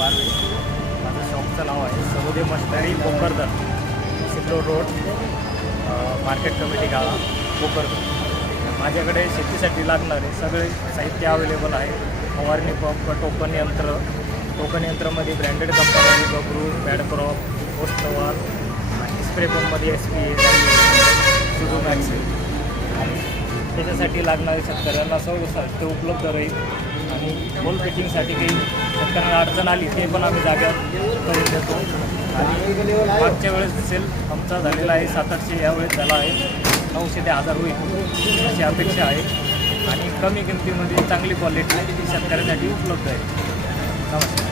Park. माझं शॉपचं नाव आहे Samuday machinery Bhokardan, Sillod road, market committee गाळा, भोकरदन. माझ्याकडे शेतीसाठी लागणारे सगळे साहित्य अवेलेबल आहे. फवारणी पंप, टोकन यंत्रामध्ये ब्रँडेड कंपनी गबरू, बॅडक्रॉप, पोस्टवाल आणि स्प्रे पंपमध्ये SP, सुझुमॅक्स. त्याच्यासाठी लागणारे शेतकऱ्यांना सर्व साहित्य उपलब्ध राहील. आणि होल फिटिंगसाठी काही शेतकऱ्यांना अडचण आली ते पण आम्ही जाग्यावर करून देतो. आणि मागच्या वेळेस सेल आमचा झालेला आहे 700-800, यावेळेस झाला आहे 900 ते 1000 होईल अशी अपेक्षा आहे. आणि कमी किमतीमध्ये चांगली क्वालिटी शेतकऱ्यांसाठी उपलब्ध आहे. नमस्कार.